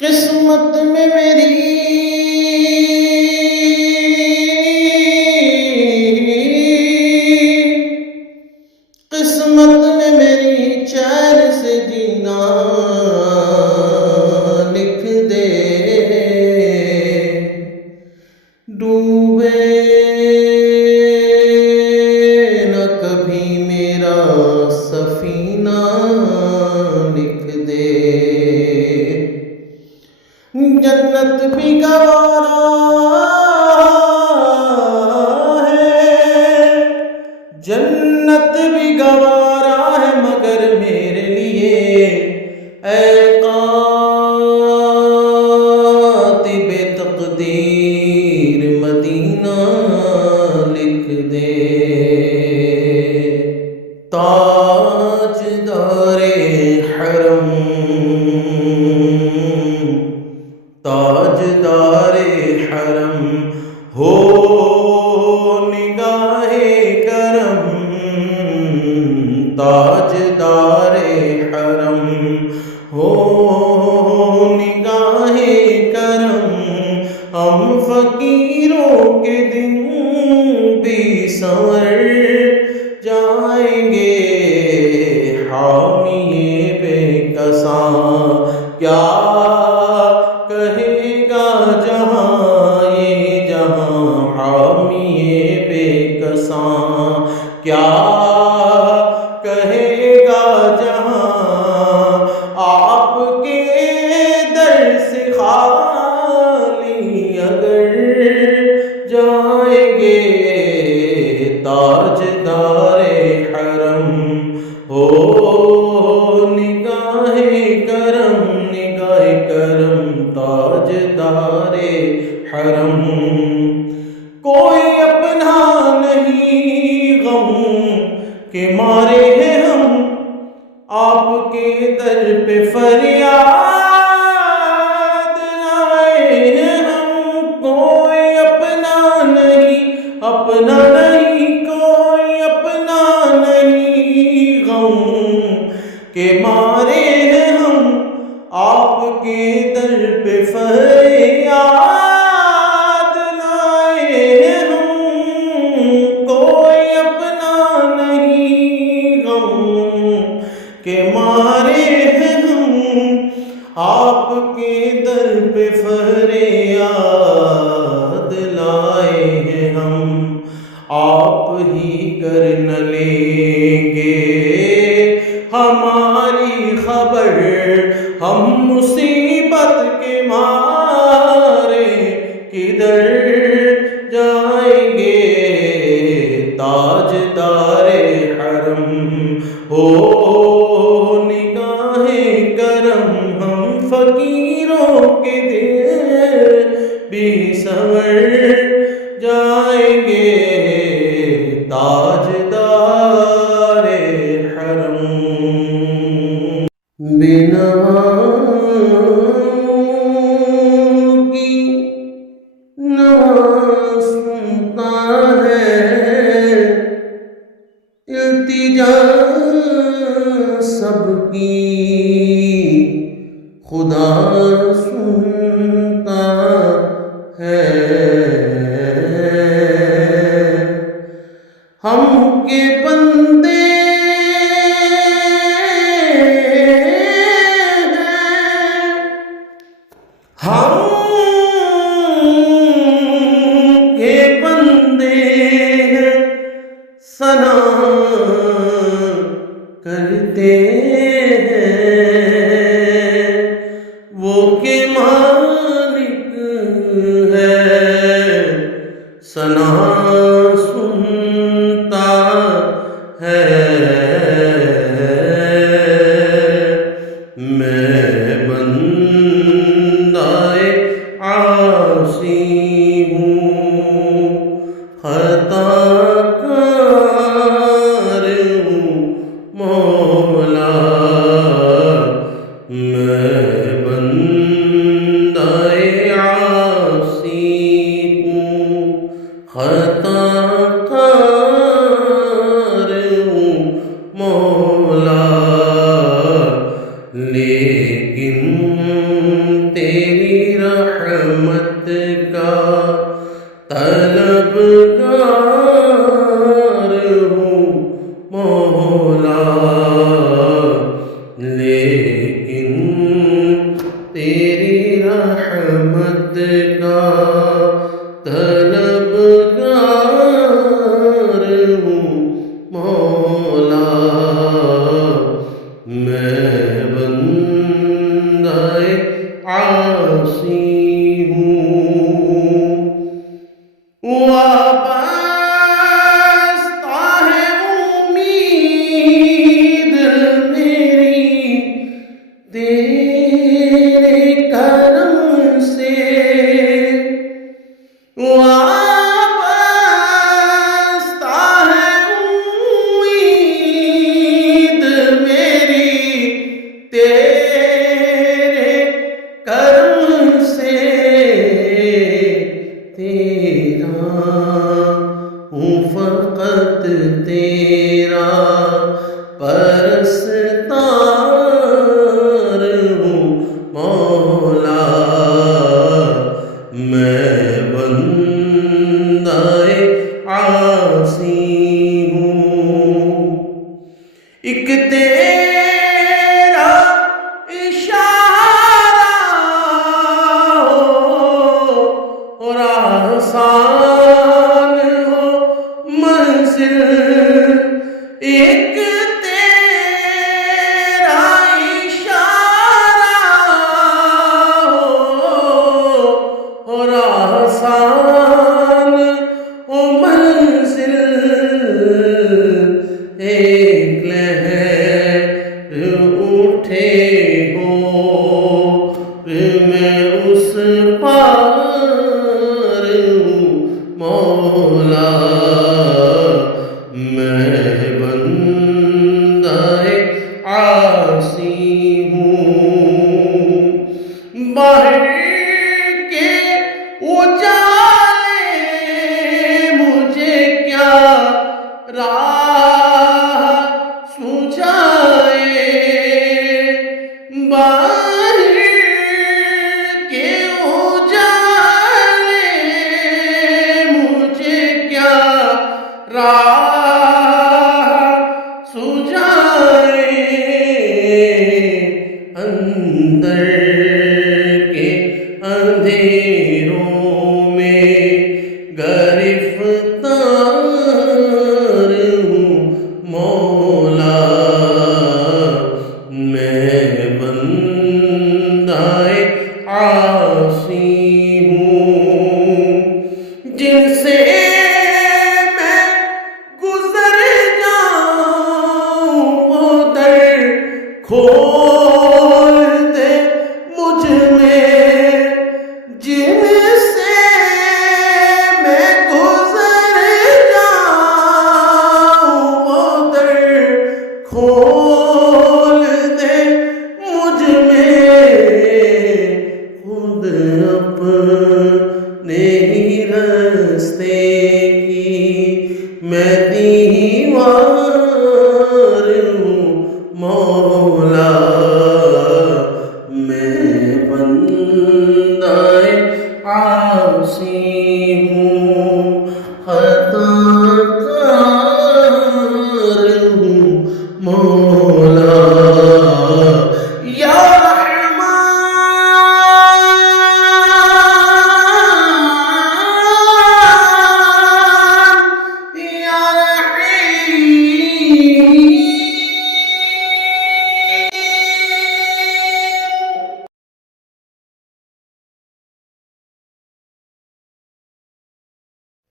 قسمت میں میری قسمت میں میری چین سے جینا لکھ دے، ڈوبے نہ کبھی میرا سفینہ لکھ دے، جنت بھی گوارا ہے، جنت بھی گوارا ہے، مگر میرے لیے اے کاتب تقدیر مدینہ لکھ دے، تاجدار حرم تاجدار حرم ہو نگاہ کرم، تاجدار حرم ہو نگاہ کرم، ہم فقیروں کے دن بھی سنور جائیں گے، حامی بے کساں کیا کہے گا جہاں یہ جہاں، حامی بے کساں کیا کہے گا جہاں، آپ کے در سے خالی اگر جائیں گے، تاجدار حرم ہو نگاہ کرم، نگاہ کرم، تاجدار حرم، کوئی اپنا نہیں غم کے مارے ہیں ہم، آپ کے در پہ فریاد لائے ہیں ہم، کوئی اپنا نہیں، اپنا نہیں، کوئی اپنا نہیں غم کے مارے ہیں ہم، آپ کے در پہ فریاد لائے ہیں ہم، کوئی اپنا نہیں غم کے مارے ہیں ہم، آپ کے در پہ فریاد لائے ہیں ہم، آپ ہی گر نہ لیں گے ہماری خبر، ہم مصیبت کے مارے کدھر جائیں گے، تاجدار حرم ہو نگاہ کرم، ہم فقیروں کے دل بھی سنور جائیں گے، تاجدار حرم، بنا کی نواز سنتا ہے، التجا سب کی خدا سنتا ہے، ہم کے بندے ہم کے بندے ہیں، ثنا کرتے ہیں، وہ کے مالک ہے، ثنا سنتا ہے، میں بندہ عاصی ہوں، خطا کار ہوں مولا، میں بندہ تیری رحمت کا طلبگار ہوں مولا، لیکن تیری رحمت کا طلبگار ہوں مولا، میں بندہ عاصی ہوں، وابستہ ہے امید میری تیرے کرم سے، وابستہ ہے امید میری تیرے کرم سے، تیرا ہوں فقط تیرا پرستار ہوں مولا، میں بندہ عاصی ہوں، ایک تیرا اشارہ ہو اور آسان ہو منزل، ایک تیرا اشارہ ہو اور آسان ہو منزل، ایک لہر اٹھے ہو میں اس پار ہوں مولا، میں بندہ عاصی ہوں، باہر کے اجالے مجھے کیا راہ سجھائے، باہر کے اجالے مجھے کیا راہ سجھائے، اندر کے اندھیروں میں گرفتار ہوں مولا، میں بندہ عاصی ہوں، جن سے میں گزر جاؤں وہ در کھول دے مجھ میں، جن سے میں گزر جاؤں وہ در کھول دے مجھ میں، خود اپنے ہی راستے کی میں دیوار ہوں مولا، میں بندہ عاصی ہوں، خطا کار ہوں مولا، یا رحمان یا رحیم،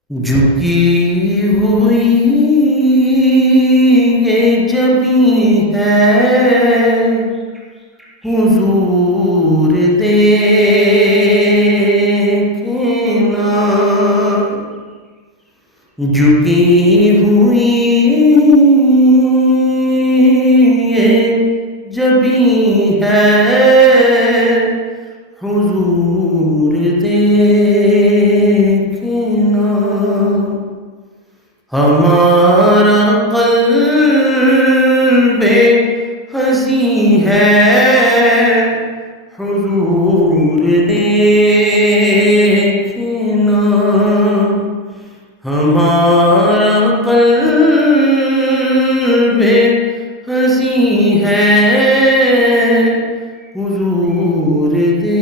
جھکی ہوئی یہ جبیں ہے حضور دیکھنا، جھکی ہوئی یہ جبیں ہے حضور دیکھنا، ہمارا قلب حزین ہے حضور دیکھنا ہمارا قلب حزین ہے حضور دیکھنا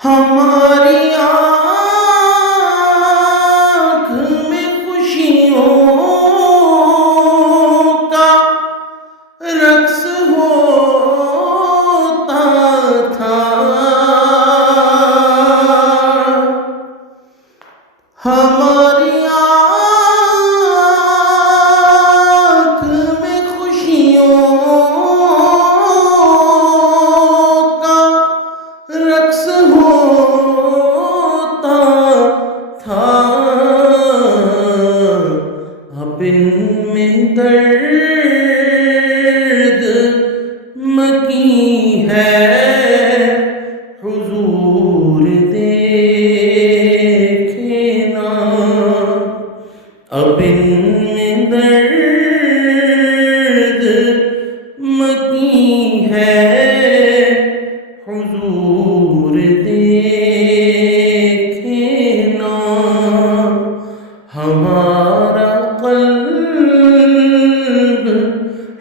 ہماری آنکھ میں خوشیوں کا رقص ہوتا تھا ہماری آنکھ میں خوشیوں کا رقص ہوتا تھا اب ان میں درد مکی ہے حضور دیکھنا اب ان میں درد مکی ہے حضور دیکھنا ہمارا قلب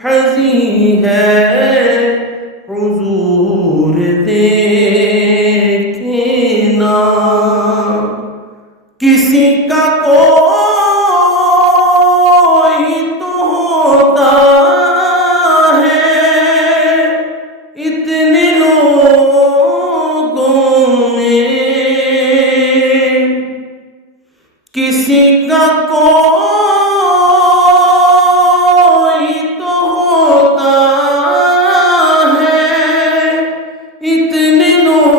حزین ہے حضور دیکھنا کسی کا کوئی تو ہوتا ہے اتنے لوگوں میں کسی کا کوئی تو ہوتا ہے اتنے لوگوں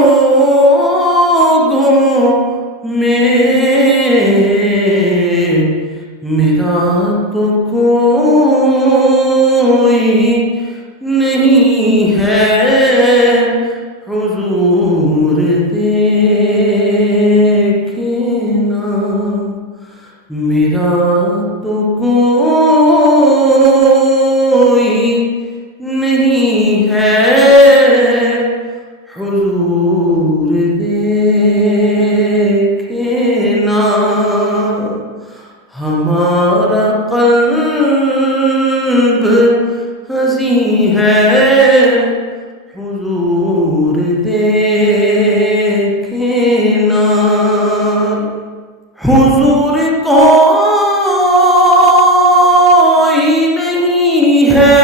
میں میرا تو کوئی نہیں ہے حضور دیکھنا میرا تو کوئی نہیں ہے حضور دیکھنا ہمارا قلب حزین ہے حضور دیکھنا حضور کوئی نہیں ہے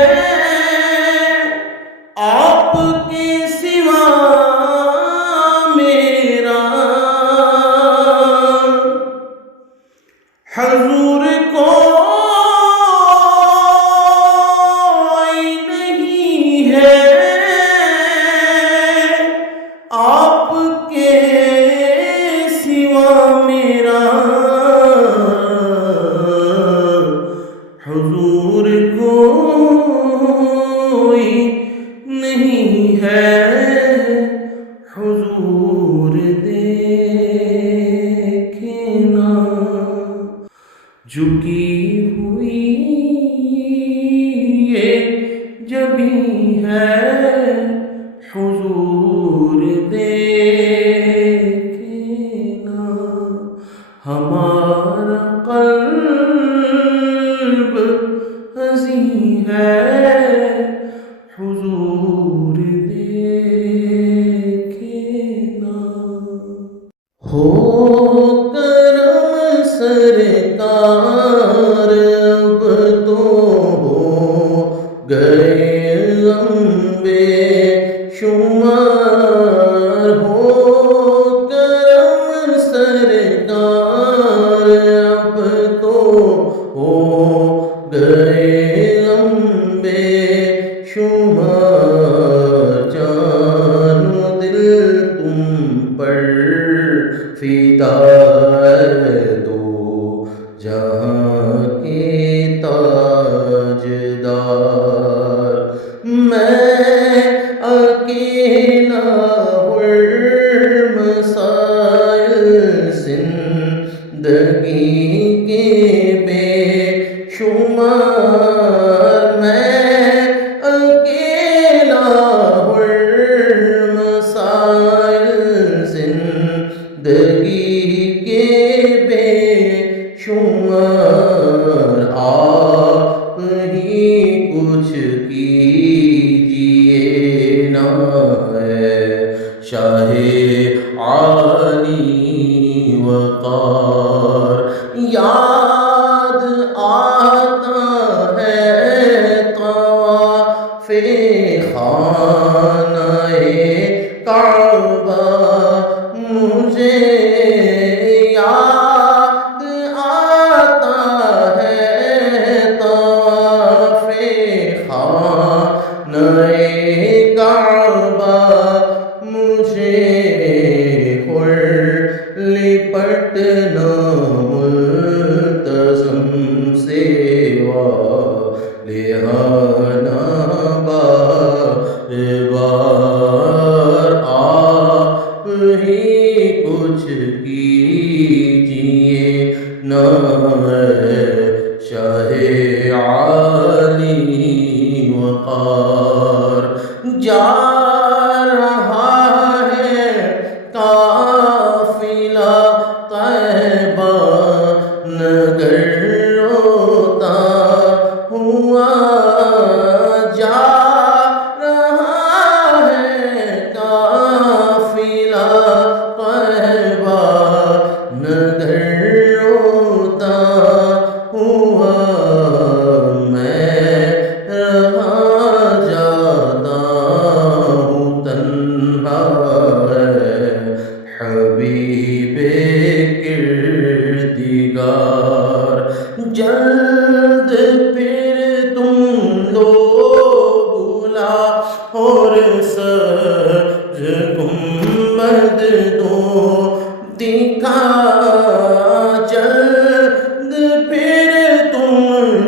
آپ کے سوا میرا حضور کوئی نہیں ہے آپ کے سوا میرا حضور کوئی نہیں ہے حضور دیکھنا جھکی ہوئی یہ جبیں ہے حضور دیکھنا ہمارا قلب حزین ہے حضور دیکھنا ہو کرم سرکار اب تو ہو گئے لمبے شمار ہو کرم سرکار اب تو ہو گئے لمبے شمار جان و دل تم پر فدا دو جہاں کے تاجدار میں اکیلا مسائل زندگی کے بے شمار میں اکیلا خانہ کعبہ مجھے یاد آتا ہے، طواف خانہ کعبہ مجھے لپٹنا ملتزم سیوا لہانا بار بار آپ ہی کچھ کیجئے نا شاہ عالی وقار. جا رہا ہے قافلہ طیبہ نگر روتا ہوا، جا رہا ہے قافلہ طیبہ نگر روتا ہوا، میں رہا جاتا ہوں تنہا ہے حبیب کردگار. جلد پھر تم لوگ بلا اور سبز گنبد دو دکھا، جلد پھر تم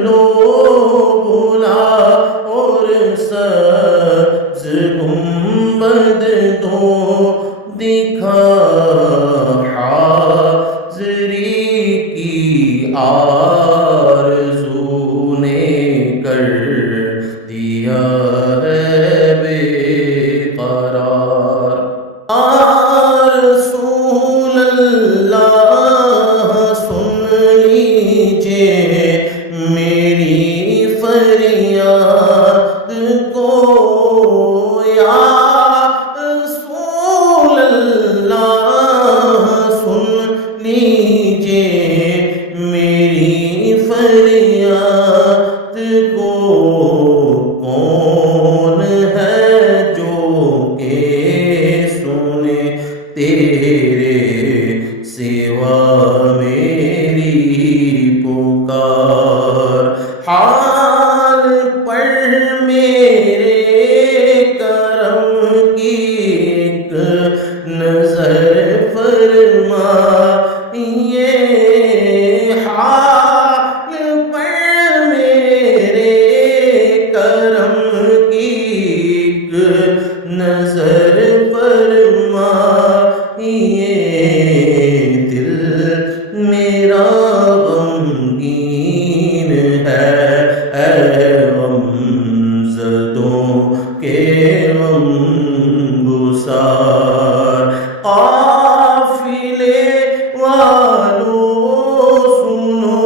لوگ بلا اور سبز گنبد دو دکھا، حاضری کی آرزو نے کر دیا ہے بے قرار. رسول اللہ سن لیجئے میری فریاد کو، یا رسول اللہ سن لیجئے میری فریاد کو. کون ہے جو کہ سنے تیرے سوا میری پکار، حال پر میرے کرم کی ایک نظر فرما، یہ حال پر میرے کرم کی ایک نظر فرما، یہ دل میرا غمگین ہے اے غم زدوں کے غم گسار. قافلے والو سنو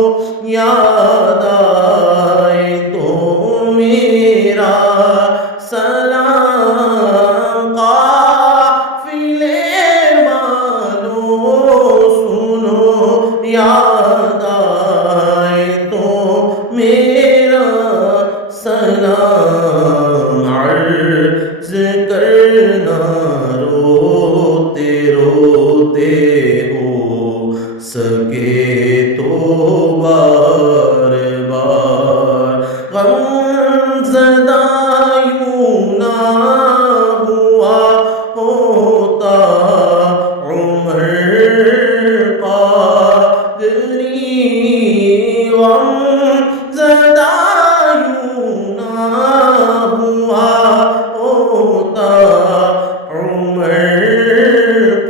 یاد آئے تو میرا سلام، قافلے والو سنو یاد آئے تو میرا سلام. عرض کرنا روتے روتے ہو سکے تو بار بار، غم زدہ یوں نہ ہوا ہوتا عمر قادری، غم زدہ یوں نہ ہوا ہوتا عمر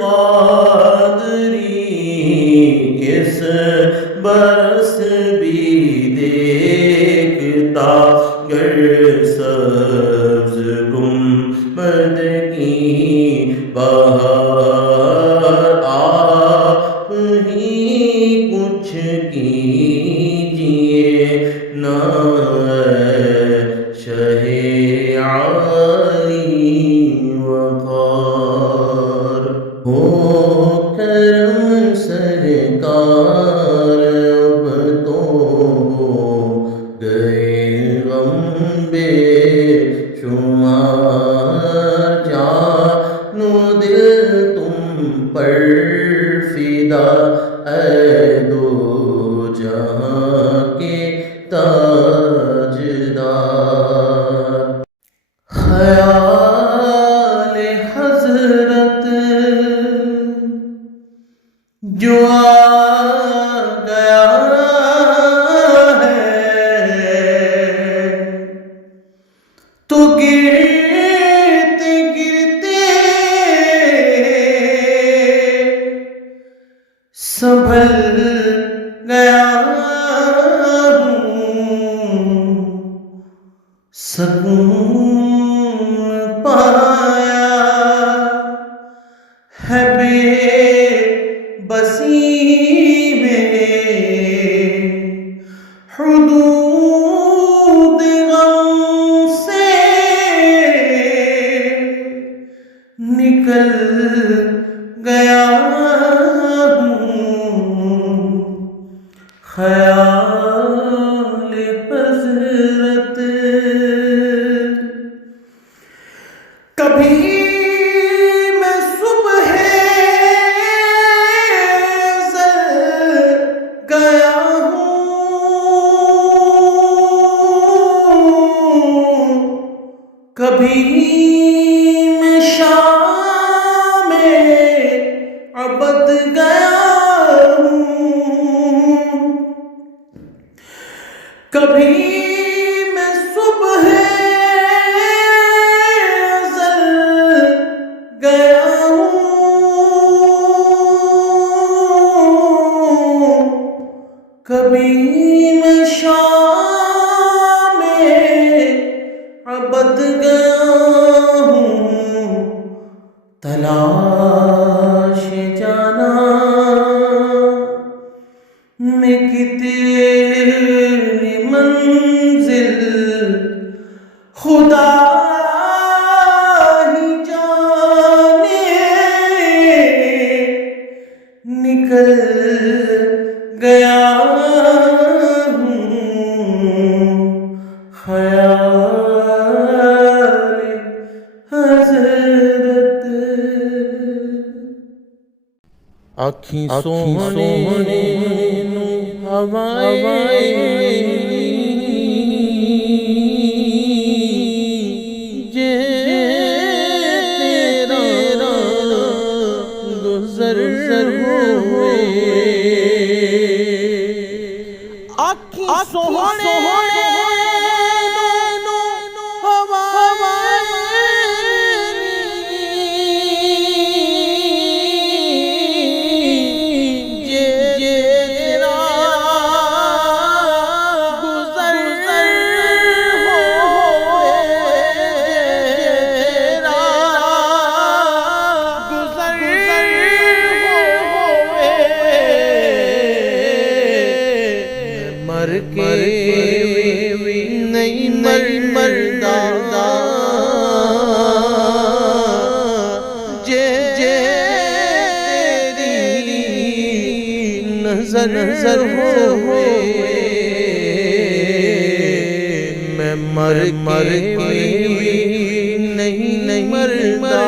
قادری. اس برس بھی دیکھتا گر سبز گنبد کی بہار، آپ ہی کچھ کیجئے نا شہ عالی وقار. ہو کرم سرکار اب تو ہو گئے غم بے شمار. جانو دل تم پر فدا، اے دو جہاں کے تاجدار۔ خیال حضرت جو آ گیا ہے تو گرتے گرتے سنبھل گیا ہوں، سکون پایا ہے بے بسی میں، حدود غم سے نکل گیا ہوں۔ خیال حضرت کبھی میں صبح زل گیا ہوں، کبھی میں شام عبد گیا ہوں، کبھی میں صبح زل گیا ہوں، کبھی میں شام عبد گیا ہوں۔ تلاش جانا میں کتنی منزل خدا ہی جانے، نکل گیا ہوں۔ خیال حضرت آنکھیں سوہنے گزر ہوئے، آنکھیں سوہنے مر کے نہیں مردا تیری نظر ہوئے، میں مر کے نہیں مردا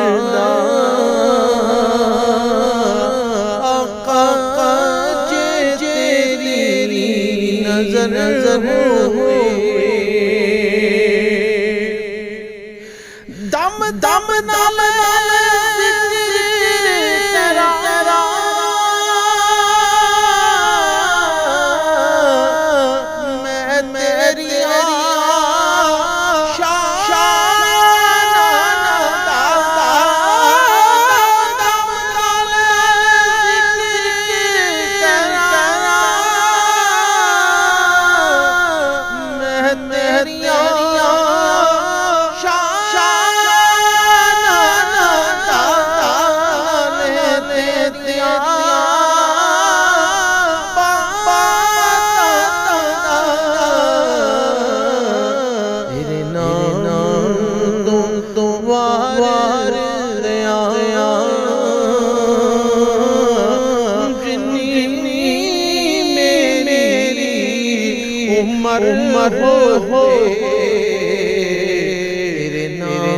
نظر ہوئے، دم دم نال ذکر تیرا میں تیری عمر ہوئے، تیرے نام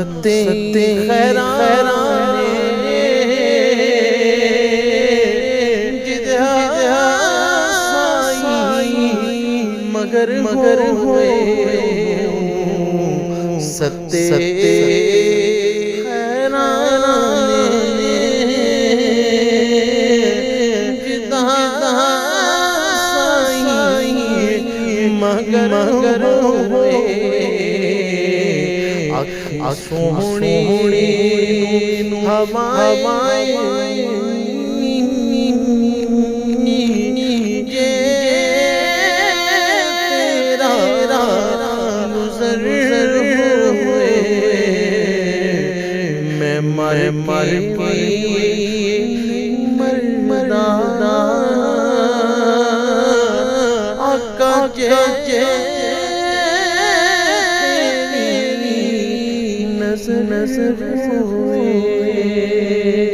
ستے خیرانے مگر ہوئے ستے خیرانے مگر ہوئے سوہنی ہوائیں مر مردانا آقا نظر ہوئے